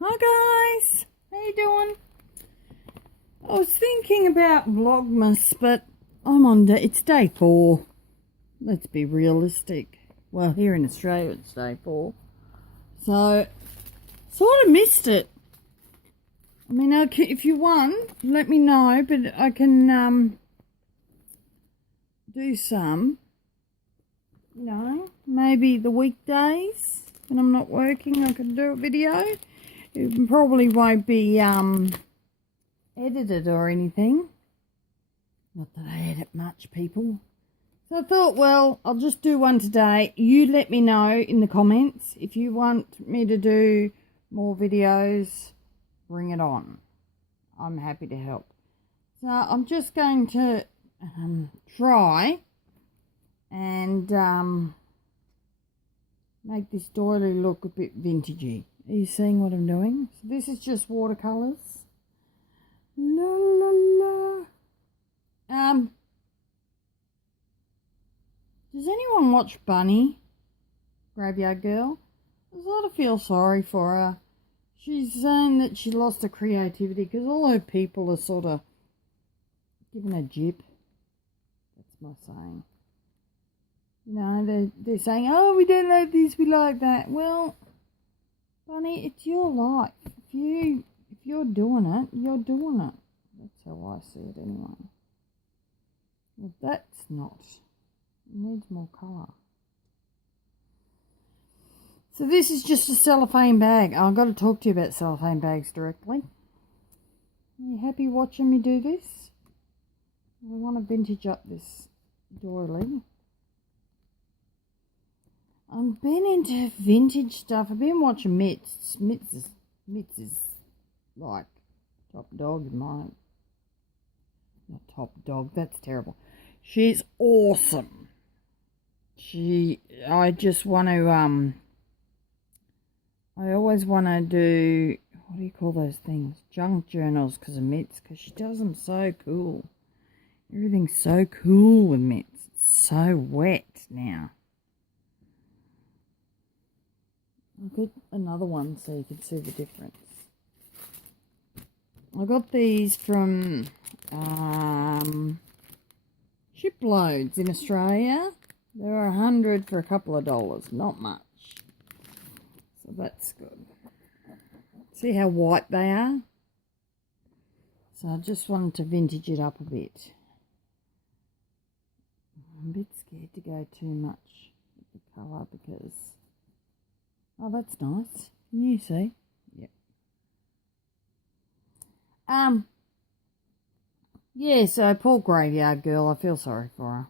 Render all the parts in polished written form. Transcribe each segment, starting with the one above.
Hi guys, how you doing? I was thinking about Vlogmas, but it's day 4. Let's be realistic. Well, here in Australia it's day 4. So, sort of missed it. I mean, if you want, let me know, but I can do some, maybe the weekdays when I'm not working I can do a video. It probably won't be edited or anything. Not that I edit much, people. So I thought, well, I'll just do one today. You let me know in the comments if you want me to do more videos. Bring it on. I'm happy to help. So I'm just going to try and make this doily look a bit vintagey. Are you seeing what I'm doing? So this is just watercolours. La la la. Does anyone watch Bunny, Graveyard Girl? I sort of feel sorry for her. She's saying that she lost her creativity because all her people are sort of giving her jip. That's my saying. They're saying, oh, we don't like this, we like that. Well, Bunny, it's your life. If you're doing it, you're doing it. That's how I see it anyway. Well, that's not. It needs more colour. So this is just a cellophane bag. I've got to talk to you about cellophane bags directly. Are you happy watching me do this? I want to vintage up this doily. I've been into vintage stuff. I've been watching Mitz. Mitz is like top dog in mine. Not top dog, that's terrible. She's awesome. I just want to, I always want to do, what do you call those things? Junk journals because of Mitz, because she does them so cool. Everything's so cool with Mitz. It's so wet now. I'll get another one so you can see the difference. I got these from Shiploads in Australia. There are 100 for a couple of dollars, not much. So that's good. See how white they are? So I just wanted to vintage it up a bit. I'm a bit scared to go too much with the colour because... Oh, that's nice. Can you see? Yep. Yeah, so poor Graveyard Girl, I feel sorry for her.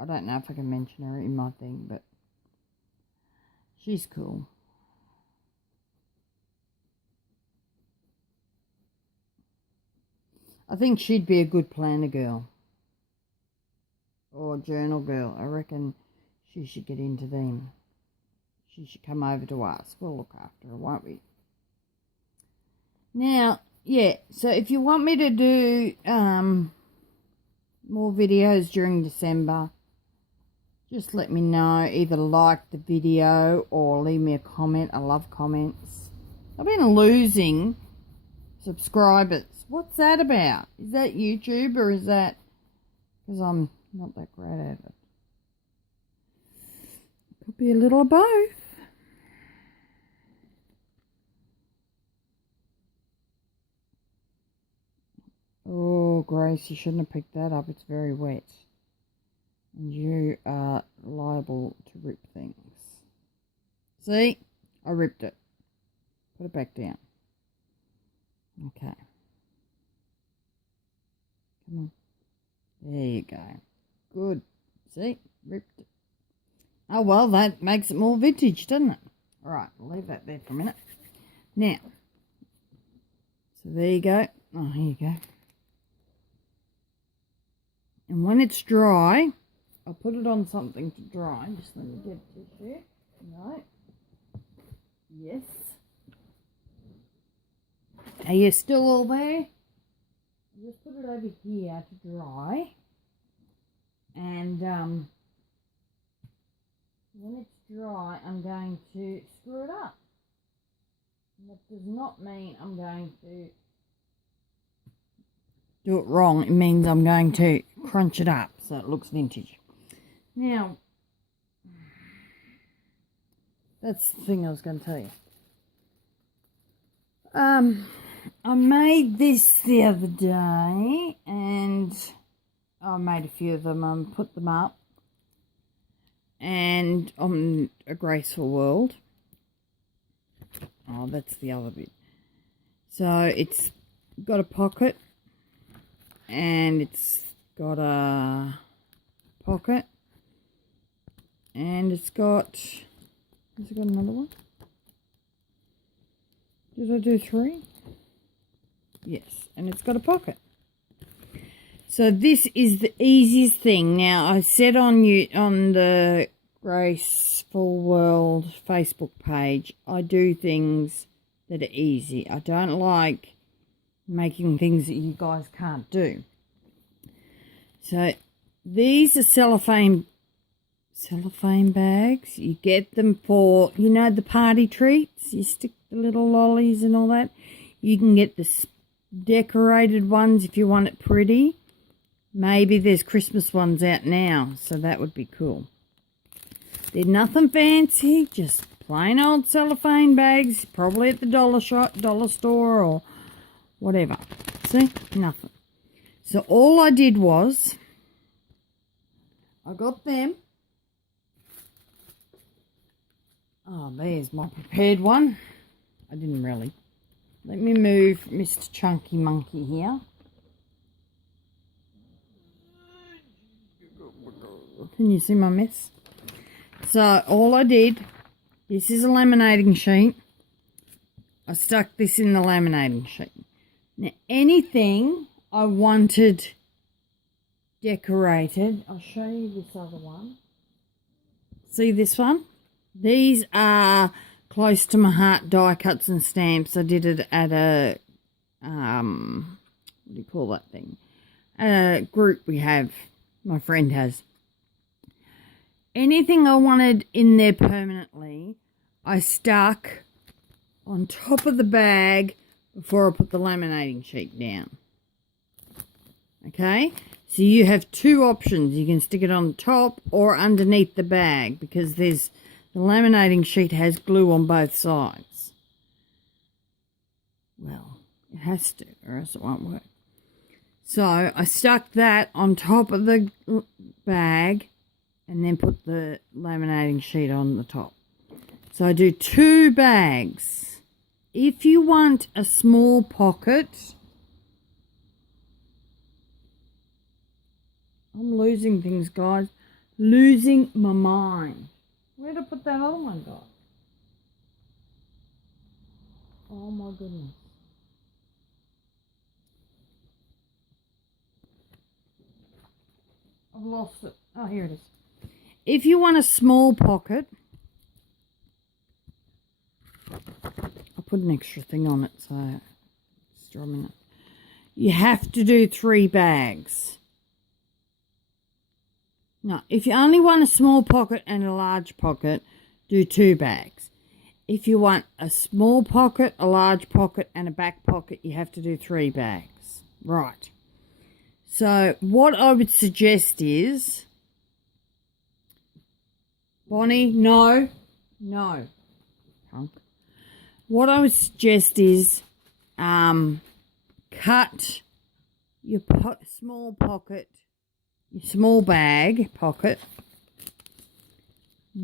I don't know if I can mention her in my thing, but she's cool. I think she'd be a good planner girl. Or journal girl. I reckon she should get into them. She should come over to us. We'll look after her, won't we? Now, yeah, so if you want me to do more videos during December, just let me know. Either like the video or leave me a comment. I love comments. I've been losing subscribers. What's that about? Is that YouTube or is that because I'm not that great at it? Could be a little of both. Oh, Grace, you shouldn't have picked that up. It's very wet. And you are liable to rip things. See? I ripped it. Put it back down. Okay. Come on. There you go. Good. See? Ripped it. Oh, well, that makes it more vintage, doesn't it? All right, I'll leave that there for a minute. Now, so there you go. Oh, here you go. And when it's dry, I'll put it on something to dry. Just let me get a tissue. No. Yes. Are you still all there? I'll just put it over here to dry. And when it's dry, I'm going to screw it up. That does not mean I'm going to do it wrong. It means I'm going to crunch it up so it looks vintage. Now, that's the thing I was going to tell you. I made this the other day, and I made a few of them and put them up, and on A Graceful World. Oh, that's the other bit. So it's got a pocket, and it's got a pocket, and it's got, has it got another one? Did I do 3? Yes, and it's got a pocket. So this is the easiest thing. Now, I said on the Graceful World Facebook page, I do things that are easy. I don't like making things that you guys can't do. So these are cellophane bags. You get them for, you know, the party treats. You stick the little lollies and all that. You can get the decorated ones if you want it pretty. Maybe there's Christmas ones out now, so that would be cool. They're nothing fancy, just plain old cellophane bags, probably at the dollar store or whatever. See? Nothing. So all I did was, I got them. Oh, there's my prepared one. I didn't really. Let me move Mr. Chunky Monkey here. Can you see my mess? So all I did, this is a laminating sheet. I stuck this in the laminating sheet. Now anything I wanted decorated, I'll show you this other one. See this one? These are close to my heart die cuts and stamps. I did it at a, what do you call that thing? A group we have, my friend has. Anything I wanted in there permanently, I stuck on top of the bag before I put the laminating sheet down. Okay? So you have 2 options. You can stick it on top or underneath the bag, because the laminating sheet has glue on both sides. Well, it has to, or else it won't work. So I stuck that on top of the bag and then put the laminating sheet on the top. So I do 2 bags. If you want a small pocket, I'm losing things, guys. Losing my mind. Where'd I put that other one, guys? Oh my goodness. I've lost it. Oh, here it is. If you want a small pocket, I'll put an extra thing on it, so it's drumming it. You have to do 3 bags. No, if you only want a small pocket and a large pocket, do 2 bags. If you want a small pocket, a large pocket, and a back pocket, you have to do 3 bags. Right. So what I would suggest is, Bonnie, no. Punk. What I would suggest is cut your small pocket, your small bag pocket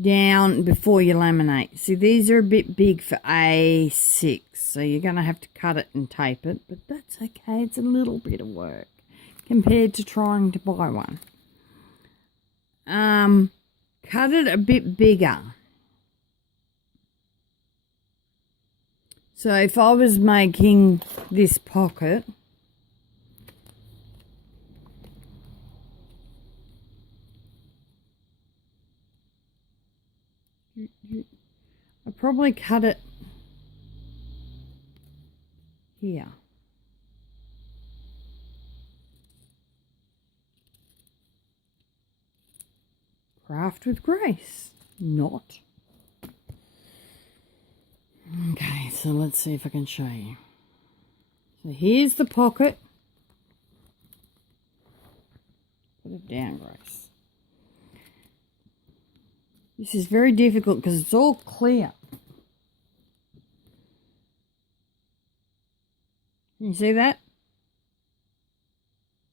down before you laminate. See, these are a bit big for A6, so you're going to have to cut it and tape it, but that's okay. It's a little bit of work compared to trying to buy one. Cut it a bit bigger. So if I was making this pocket, I probably cut it here. Craft with grace, not. Okay, So let's see if I can show you. So here's the pocket. Put it down, Grace. This is very difficult because it's all clear. Can you see that?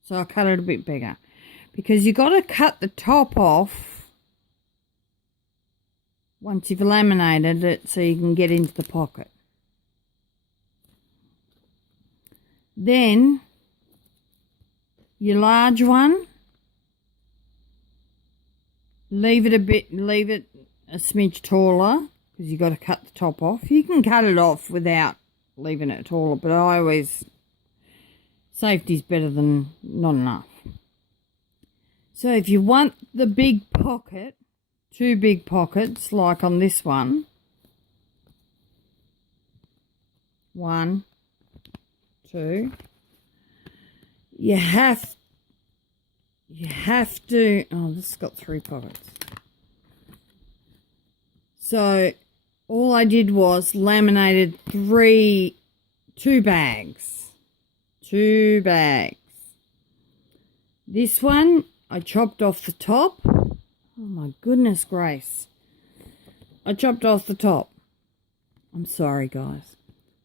So I cut it a bit bigger. Because you've got to cut the top off once you've laminated it so you can get into the pocket. Then your large one, leave it a smidge taller because you've got to cut the top off. You can cut it off without leaving it taller, but I always, safety's better than not enough. So if you want the big pocket, 2 big pockets like on this one, 1, 2, you have to, oh, this has got 3 pockets. So all I did was laminated 2 bags. 2 bags. This one I chopped off the top. Oh my goodness grace. I chopped off the top. I'm sorry, guys.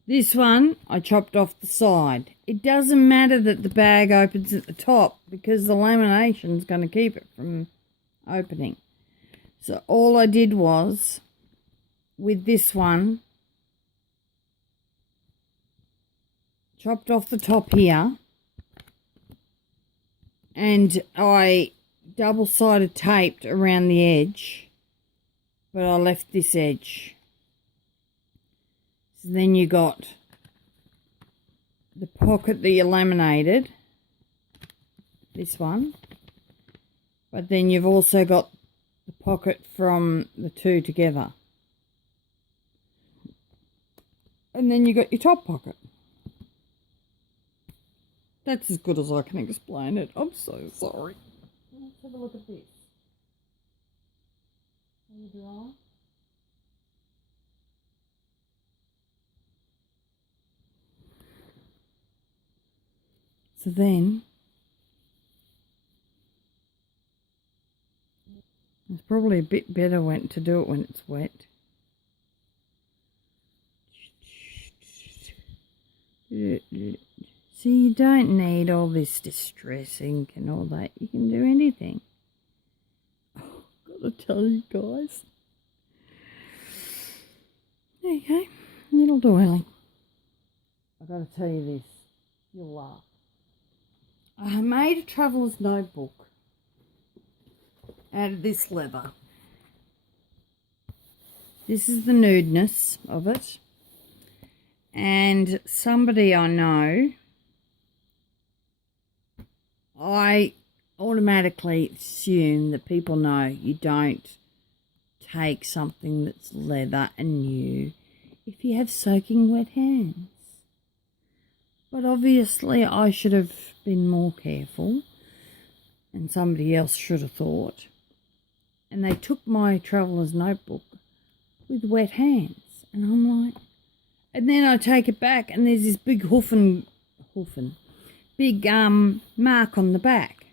This one I chopped off the side. It doesn't matter that the bag opens at the top because the lamination's going to keep it from opening. So all I did was, with this one, chopped off the top here, and I double-sided taped around the edge, but I left this edge. So then you got the pocket that you laminated, this one, but then you've also got the pocket from the 2 together. And then you got your top pocket. That's as good as I can explain it. I'm so sorry. Let's have a look at this. Are you dry? So then, it's probably a bit better to do it when it's wet. See, you don't need all this distress ink and all that. You can do anything. Oh, gotta tell you guys. There you go. Little doily. I've got to tell you this. You'll laugh. I made a traveller's notebook out of this leather. This is the nudeness of it. And somebody I know, I automatically assume that people know you don't take something that's leather and new if you have soaking wet hands. But obviously I should have been more careful, and somebody else should have thought. And they took my traveller's notebook with wet hands. And I'm like, and then I take it back and there's this big big mark on the back.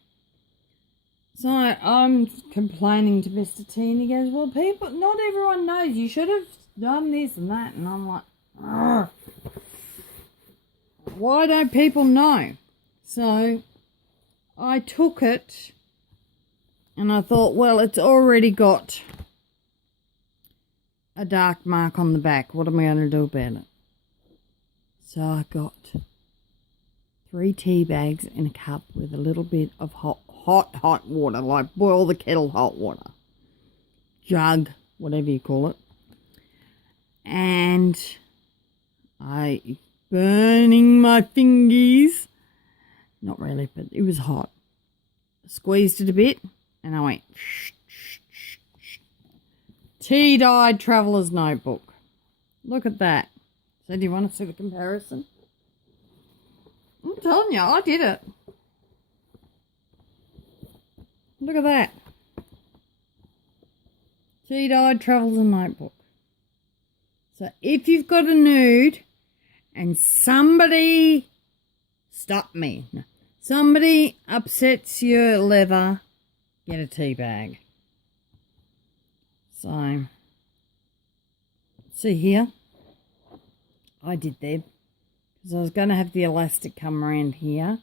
So I'm complaining to Mr. T, and he goes, well, people, not everyone knows. You should have done this and that. And I'm like, argh. Why don't people know? So I took it and I thought, well, it's already got a dark mark on the back. What am I going to do about it? So I got 3 tea bags in a cup with a little bit of hot water, like boil the kettle hot water. Jug, whatever you call it. And I burning my fingers. Not really, but it was hot. Squeezed it a bit and I went tea-dyed traveller's notebook. Look at that. So do you want to see the comparison? I'm telling you, I did it. Look at that. Tea-dyed traveller's notebook. So So if you've got a nude and somebody, stop me, no, somebody upsets your leather, get a tea bag. So, see here, I did that because I was going to have the elastic come around here.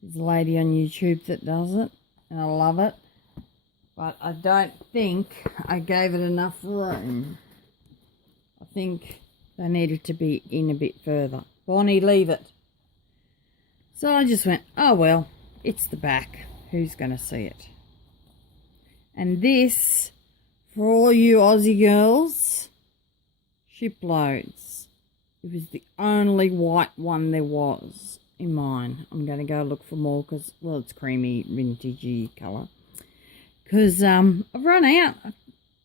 There's a lady on YouTube that does it, and I love it. But I don't think I gave it enough room. I think they needed to be in a bit further. Bonnie, leave it. So I just went, oh well, it's the back. Who's going to see it? And this, for all you Aussie girls, shiploads. It was the only white one there was in mine. I'm going to go look for more because, well, it's creamy, vintagey colour. Because I've run out. I've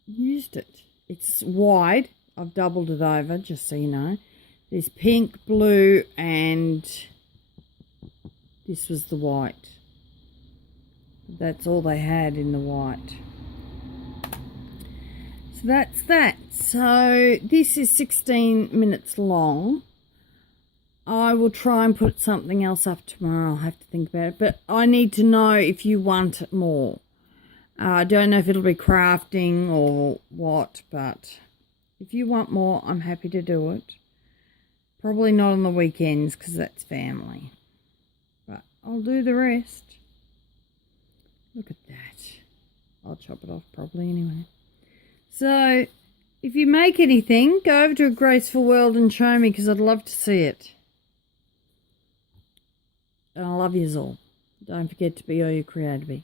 used it. It's wide. I've doubled it over, just so you know. There's pink, blue, and this was the white. That's all they had in the white. So that's that. So this is 16 minutes long. I will try and put something else up tomorrow. I'll have to think about it. But I need to know if you want more. I don't know if it'll be crafting or what, but if you want more, I'm happy to do it. Probably not on the weekends because that's family. But I'll do the rest. Look at that. I'll chop it off probably anyway. So, if you make anything, go over to A Graceful World and show me because I'd love to see it. And I love yous all. Don't forget to be all you creative be.